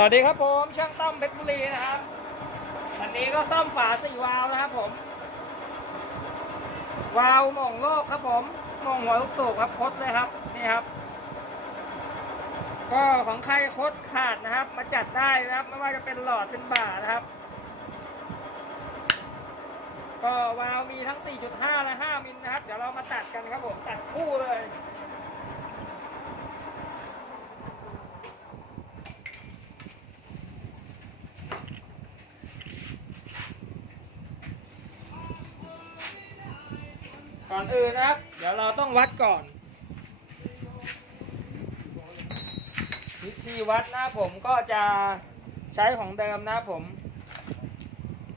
สวัสดีครับผมช่างต้อมเพชรบุรีนะครับวันนี้ก็ซ่อมฝาสี่วาล์วนะครับผม วาล์วมองโลกครับผมมองหัวลูกสูบครับคดเลยครับนี่ครับ ก็ของใครคดขาดนะครับ มาจัดได้นะครับ ไม่ว่าจะเป็นหลอดเป็นบ่านะครับ ก็วาล์วมีทั้ง 4.5 และ 5 มิลนะครับ เดี๋ยวเรามาตัดกันครับผมตัดคู่เลย ก่อนอื่นนะครับ เดี๋ยวเราต้องวัดก่อน วิธีวัดนะผมก็จะใช้ของเดิมนะผม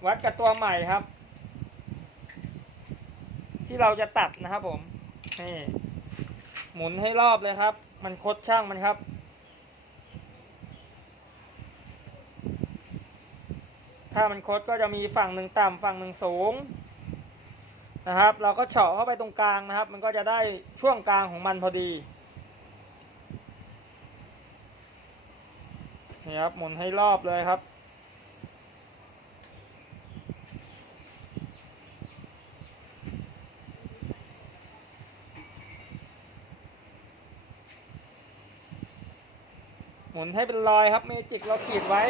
วัดกับตัวใหม่ครับ ที่เราจะตัดนะครับผมนี่หมุนให้รอบเลยครับ มันคดช่างมันครับถ้ามันคดก็จะมีฝั่งหนึ่งต่ำฝั่งหนึ่งสูง นะครับ เราก็เฉาะเข้าไปตรงกลางนะครับ มันก็จะได้ช่วงกลางของมันพอดีนี่ครับหมุนให้รอบเลยครับ หมุนให้เป็นรอยครับเมจิกเราขีดไว้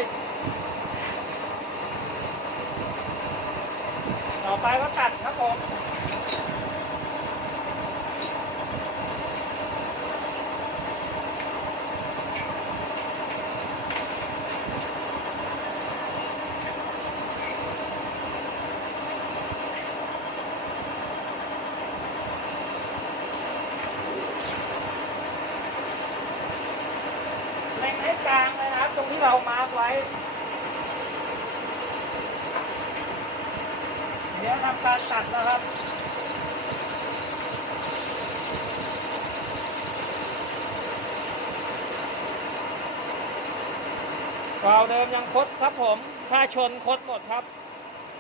ต่อไปก็ตัดครับผมเล็งให้กลางเลยนะครับ ตรงที่เรามาร์กไว้ เดี๋ยวทำการตัดนะครับกาวเดิมยังคดครับผม ถ้าชนคดหมดครับ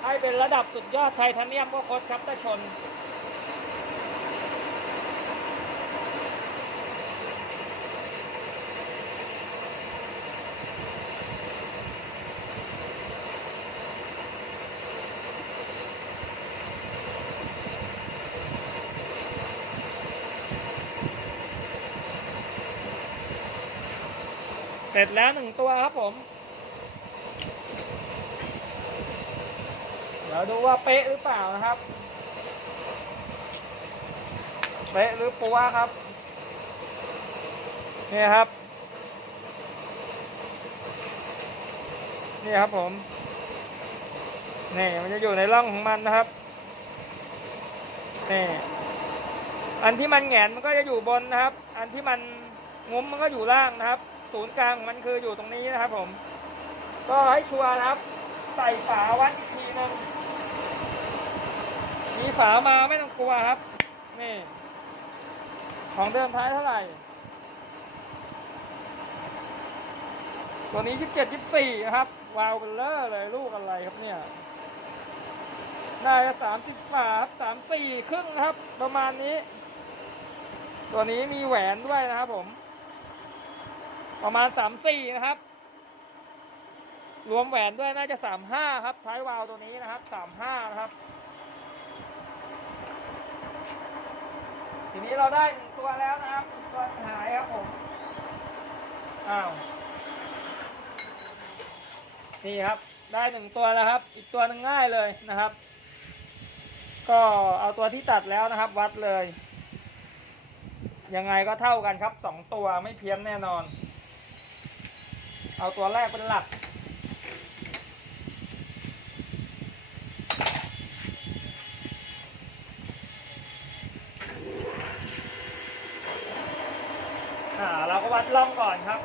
ให้เป็นระดับสุดยอดไทเทเนียมก็คดครับถ้าชน เสร็จแล้วหนึ่งตัวครับผม เดี๋ยวดูว่าเป๊ะหรือเปล่านะครับ เป๊ะหรือปัวครับ นี่ครับ นี่ครับผม นี่มันจะอยู่ในร่องของมันนะครับ นี่ อันที่มันแหงนมันก็จะอยู่บนนะครับ อันที่มันงุ้มมันก็อยู่ล่างนะครับ ศูนย์กลางมันคืออยู่ตรงนี้นะครับผม ก็ให้ชัวร์ครับ ใส่ฝาวัดอีกทีนึงมีฝามาไม่ต้องกลัวครับ นี่ ของเดิมท้ายเท่าไหร่ ตัวนี้17 24ครับ วาวเบลเลอร์เลยลูกอะไรครับเนี่ยได้สามสิบฝาสามสี่ครึ่งครับ ประมาณนี้ ตัวนี้มีแหวนด้วยนะครับผม ประมาณสามสี่นะครับ รวมแหวนด้วยน่าจะสามห้าครับท้ายวาลตัวนี้นะครับสามห้านะครับ ทีนี้เราได้หนึ่งตัวแล้วนะครับตัวหายครับผมอ้าวนี่ครับ ได้หนึ่งตัวแล้วครับ อีกตัวหนึ่งง่ายเลยนะครับ ก็เอาตัวที่ตัดแล้วนะครับ วัดเลยยังไงก็เท่ากันครับสองตัวไม่เพี้ยนแน่นอน เอาตัวแรกเป็นหลัก อ่า เราก็วัดล่องก่อนครับ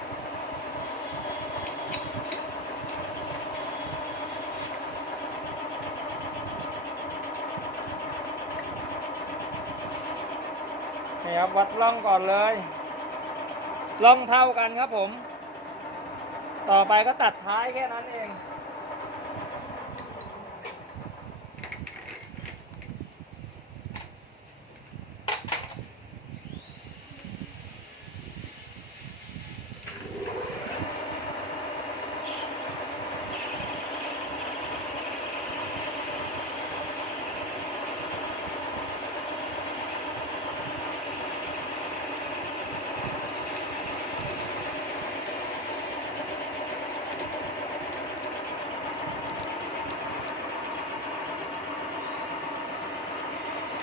นี่ครับวัดล่องก่อนเลยล่องเท่ากันครับผม ต่อไปก็ตัดท้ายแค่นั้นเอง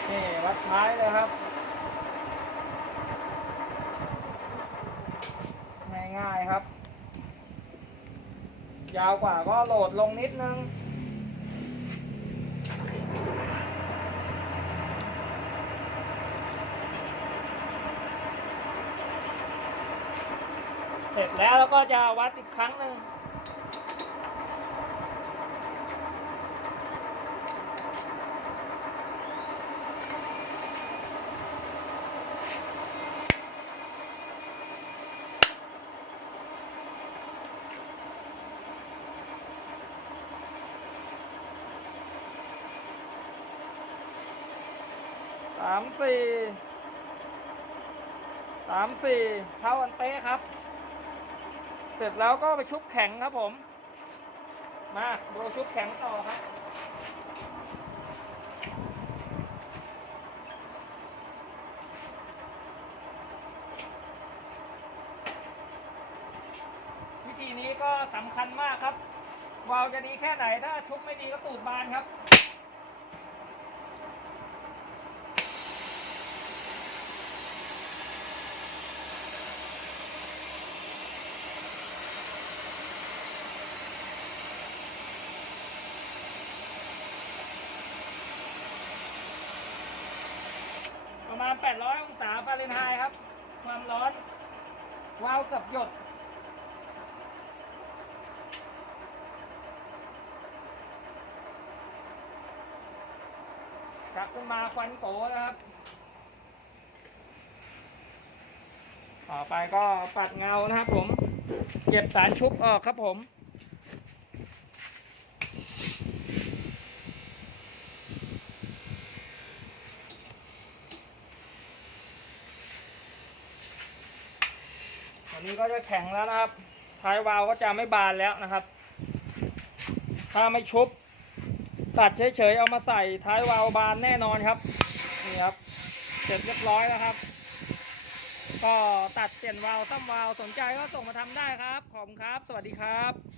นี่วัดท้ายเลยครับ ง่ายๆครับ ยาวกว่าก็โหลดลงนิดนึงเสร็จแล้วแล้วก็จะวัดอีกครั้งหนึ่งามสี่สามสี่เท่ากันเป๊ะครับ เสร็จแล้วก็ไปชุบแข็งครับผม มาดูชุบแข็งต่อครับวิธีนี้ก็สำคัญมากครับ วาวจะดีแค่ไหนถ้าชุบไม่ดีก็ตูดบานครับ ณ 800 องศาฟาเรนไฮต์ครับ ความร้อน วาวเกับหยด ชักขึ้นมาควันโกนะครับ ต่อไปก็ปัดเงานะครับผม เก็บสารชุบออกครับผม นี้ก็จะแข็งแล้วนะครับ ท้ายวาล์วก็จะไม่บานแล้วนะครับ ถ้าไม่ชุบ ตัดเฉยๆเอามาใส่ท้ายวาล์วบานแน่นอนครับ นี่ครับ เสร็จเรียบร้อยแล้วครับ ก็ตัดเปลี่ยนวาล์วซ่อมวาล์วสนใจก็ส่งมาทำได้ครับ ขอบคุณครับ สวัสดีครับ